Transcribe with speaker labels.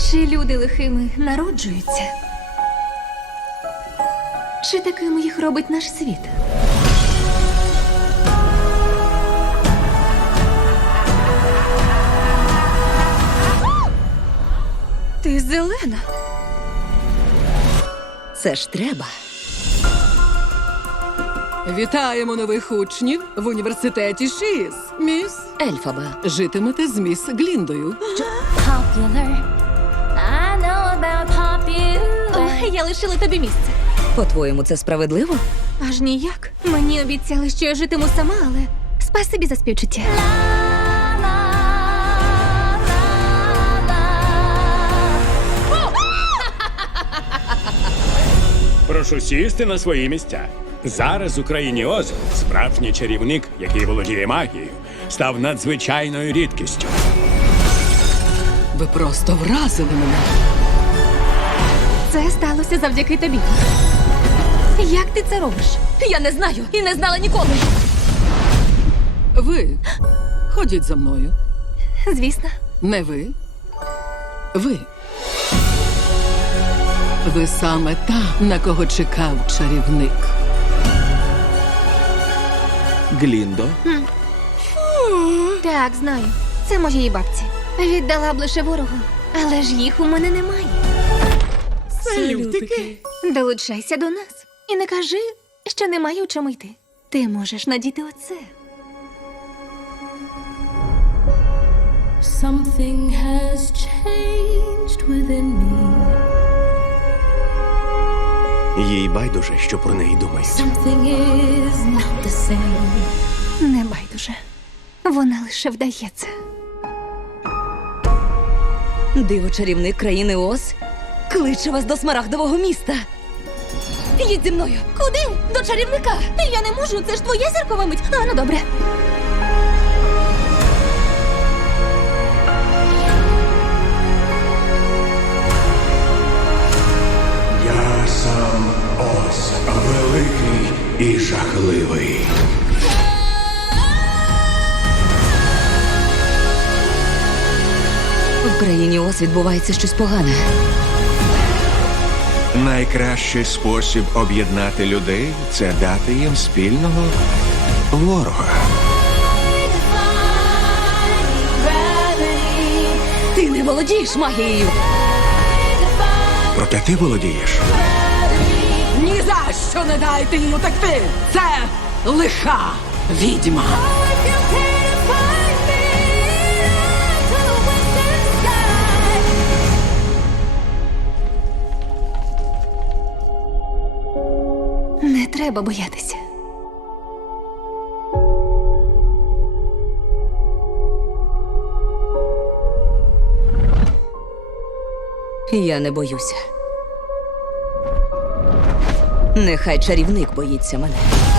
Speaker 1: Чи люди лихими народжуються? Чи такими їх робить наш світ? Ти зелена.
Speaker 2: Це ж треба.
Speaker 3: Вітаємо нових учнів в університеті ШІС. Міс,
Speaker 2: Ельфаба.
Speaker 3: житимете з міс Гліндою.
Speaker 4: Popular. I know about popular.
Speaker 1: О, я лишила тобі місце.
Speaker 2: По-твоєму, це справедливо?
Speaker 1: Аж ніяк. Мені обіцяли, що я житиму сама, але спасибі за співчуття.
Speaker 5: Прошу сісти на свої місця. Зараз у країні Оз справжній чарівник, який володіє магією, став надзвичайною рідкістю.
Speaker 3: Ви просто вразили мене.
Speaker 1: Це сталося завдяки тобі. Як ти це робиш? Я не знаю і не знала ніколи.
Speaker 3: Ви ходіть за мною.
Speaker 1: Звісно.
Speaker 3: Не ви. Ви. Ви саме та, на кого чекав чарівник.
Speaker 6: Гліндо?
Speaker 1: Так, знаю. Це моєї бабці. Віддала б лише ворогу. Але ж їх у мене немає.
Speaker 3: Салютики.
Speaker 1: Долучайся до нас. І не кажи, що немає у чому йти. Ти можеш надіти оце.
Speaker 4: Something has changed within me.
Speaker 6: Їй байдуже, що про неї думають.
Speaker 4: Something is not the same.
Speaker 1: Не байдуже. Вона лише вдається.
Speaker 2: Диво-чарівник країни Оз кличе вас до смарагдового міста. Їдь зі мною.
Speaker 1: Куди? До чарівника. Я не можу, це ж твоя зіркова мить. Ну, добре.
Speaker 7: Я сам Оз, великий і жахливий.
Speaker 2: В країні Оз відбувається щось погане.
Speaker 7: Найкращий спосіб об'єднати людей – це дати їм спільного ворога.
Speaker 2: Ти не володієш магією.
Speaker 7: Проте ти володієш.
Speaker 3: Ні за що не дайте їй утекти! Це лиха відьма.
Speaker 1: Не треба боятися.
Speaker 2: Я не боюся. Нехай чарівник боїться мене.